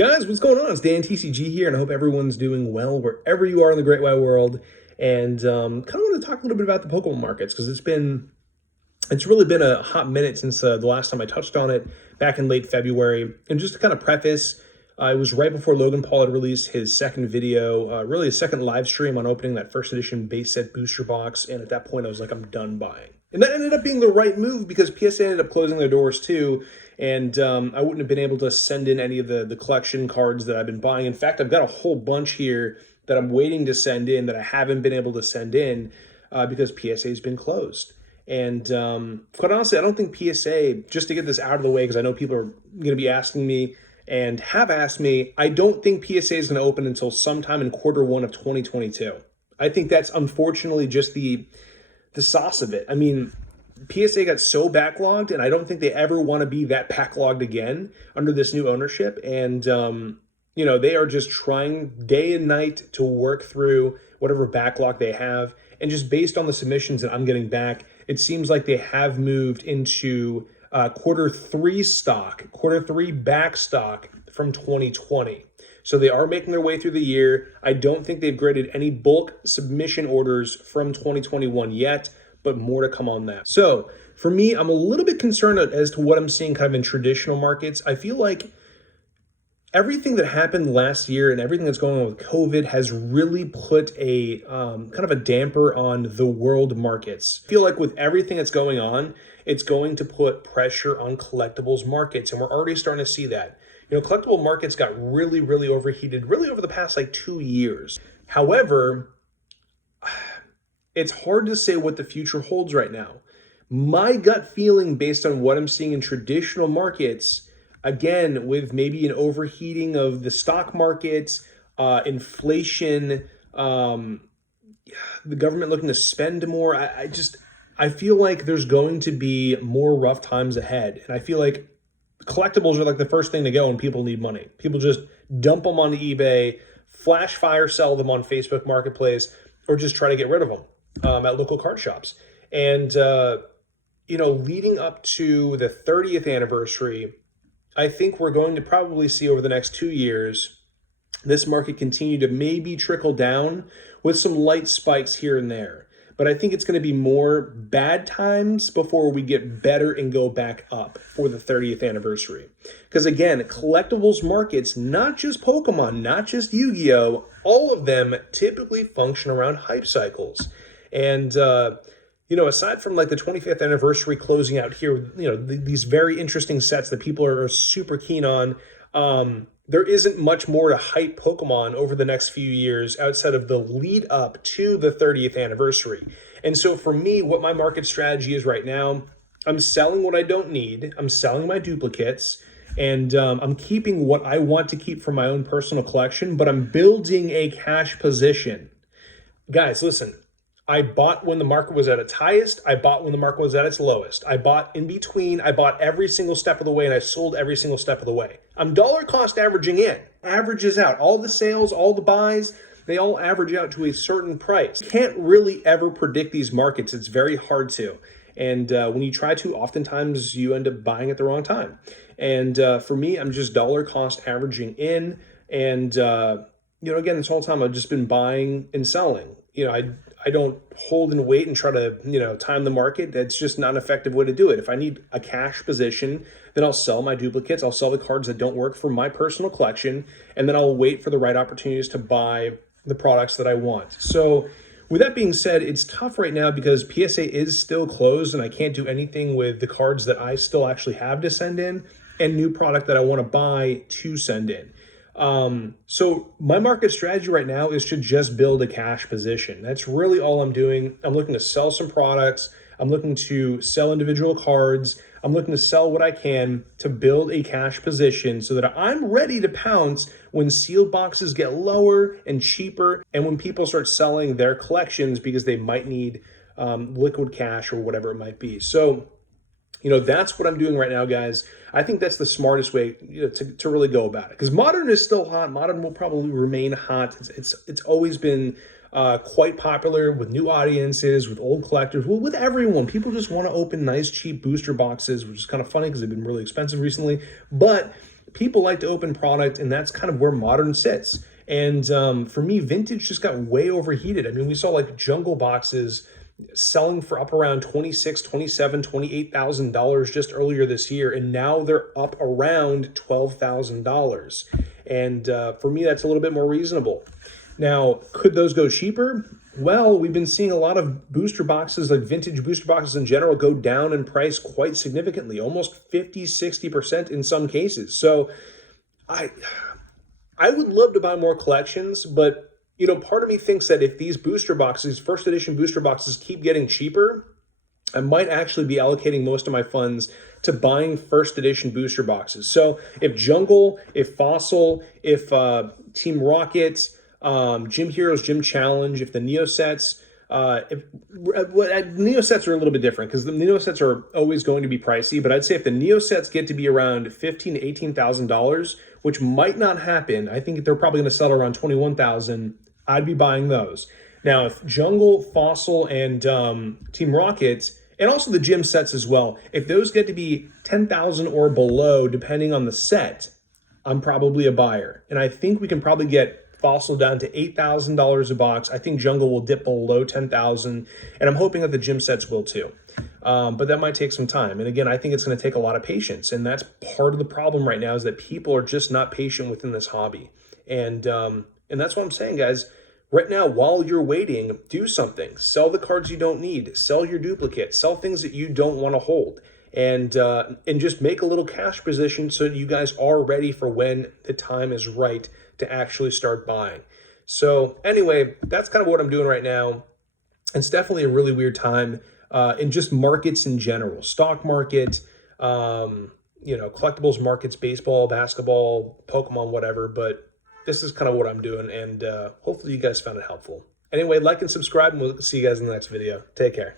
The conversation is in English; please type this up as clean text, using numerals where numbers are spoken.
Guys, what's going on? It's DanTCG here, and I hope everyone's doing well wherever you are in the great wide world. And kind of want to talk a little bit about the Pokemon markets because it's really been a hot minute since the last time I touched on it back in late February. And just to kind of preface, it was right before Logan Paul had released his second video, really his second live stream on opening that first edition base set booster box. And at that point, I was like, I'm done buying. And that ended up being the right move because PSA ended up closing their doors too. And I wouldn't have been able to send in any of the collection cards that I've been buying. In fact, I've got a whole bunch here that I'm waiting to send in that I haven't been able to send in because PSA has been closed. And quite honestly, I don't think PSA, just to get this out of the way, because I know people are going to be asking me and have asked me, I don't think PSA is going to open until sometime in Q1 of 2022. I think that's unfortunately just the sauce of it. I mean, PSA got so backlogged, and I don't think they ever want to be that backlogged again under this new ownership. And, they are just trying day and night to work through whatever backlog they have. And just based on the submissions that I'm getting back, it seems like they have moved into Q3 back stock from 2020. So they are making their way through the year. I don't think they've graded any bulk submission orders from 2021 yet, but more to come on that. So for me, I'm a little bit concerned as to what I'm seeing kind of in traditional markets. I feel like everything that happened last year and everything that's going on with COVID has really put a kind of a damper on the world markets. I feel like with everything that's going on, it's going to put pressure on collectibles markets, and we're already starting to see that. Collectible markets got really, really overheated really over the past 2 years. However, it's hard to say what the future holds right now. My gut feeling based on what I'm seeing in traditional markets, again, with maybe an overheating of the stock markets, inflation, the government looking to spend more, I feel like there's going to be more rough times ahead. And I feel like collectibles are the first thing to go when people need money. People just dump them on eBay, flash fire sell them on Facebook Marketplace, or just try to get rid of them at local card shops. And, leading up to the 30th anniversary, I think we're going to probably see over the next 2 years, this market continue to maybe trickle down with some light spikes here and there. But I think it's going to be more bad times before we get better and go back up for the 30th anniversary. Because again, collectibles markets, not just Pokemon, not just Yu-Gi-Oh!, all of them typically function around hype cycles. And, aside from the 25th anniversary closing out here, these very interesting sets that people are super keen on, there isn't much more to hype Pokemon over the next few years outside of the lead up to the 30th anniversary. And so for me, what my market strategy is right now, I'm selling what I don't need. I'm selling my duplicates, and I'm keeping what I want to keep for my own personal collection, but I'm building a cash position. Guys, listen. I bought when the market was at its highest. I bought when the market was at its lowest. I bought in between. I bought every single step of the way, and I sold every single step of the way. I'm dollar cost averaging in. Averages out. All the sales, all the buys, they all average out to a certain price. Can't really ever predict these markets. It's very hard to. And when you try to, oftentimes you end up buying at the wrong time. And for me, I'm just dollar cost averaging in. And, again, this whole time I've just been buying and selling. I don't hold and wait and try to, time the market. That's just not an effective way to do it. If I need a cash position, then I'll sell my duplicates. I'll sell the cards that don't work for my personal collection, and then I'll wait for the right opportunities to buy the products that I want. So with that being said, it's tough right now because PSA is still closed and I can't do anything with the cards that I still actually have to send in and new product that I want to buy to send in. So my market strategy right now is to just build a cash position. That's really all I'm doing. I'm looking to sell some products. I'm looking to sell individual cards. I'm looking to sell what I can to build a cash position so that I'm ready to pounce when sealed boxes get lower and cheaper and when people start selling their collections because they might need liquid cash or whatever it might be. So that's what I'm doing right now, guys. I think that's the smartest way to really go about it. Because Modern is still hot. Modern will probably remain hot. It's always been quite popular with new audiences, with old collectors, with everyone. People just want to open nice, cheap booster boxes, which is kind of funny because they've been really expensive recently. But people like to open product, and that's kind of where modern sits. And for me, vintage just got way overheated. I mean, we saw like jungle boxes selling for up around $26,000, $27,000, $28,000 just earlier this year, and now they're up around $12,000. And for me, that's a little bit more reasonable. Now, could those go cheaper? Well, we've been seeing a lot of booster boxes, like vintage booster boxes in general, go down in price quite significantly, almost 50, 60% in some cases. So I would love to buy more collections, but you know, part of me thinks that if these booster boxes, first edition booster boxes, keep getting cheaper, I might actually be allocating most of my funds to buying first edition booster boxes. So if Jungle, if Fossil, if Team Rocket, Gym Heroes, Gym Challenge, if the Neo sets, Neo sets are a little bit different because the Neo sets are always going to be pricey, but I'd say if the Neo sets get to be around $15,000 to $18,000, which might not happen, I think they're probably going to settle around $21,000. I'd be buying those. Now, if Jungle, Fossil, and Team Rocket, and also the gym sets as well, if those get to be $10,000 or below, depending on the set, I'm probably a buyer. And I think we can probably get Fossil down to $8,000 a box. I think Jungle will dip below $10,000, and I'm hoping that the gym sets will too. But that might take some time. And again, I think it's going to take a lot of patience. And that's part of the problem right now, is that people are just not patient within this hobby. And that's what I'm saying, guys. Right now, while you're waiting, do something. Sell the cards you don't need. Sell your duplicates. Sell things that you don't want to hold. And just make a little cash position so that you guys are ready for when the time is right to actually start buying. So anyway, that's kind of what I'm doing right now. It's definitely a really weird time in just markets in general. Stock market, collectibles markets, baseball, basketball, Pokemon, whatever. But this is kind of what I'm doing, and hopefully you guys found it helpful. Anyway, like and subscribe, and we'll see you guys in the next video. Take care.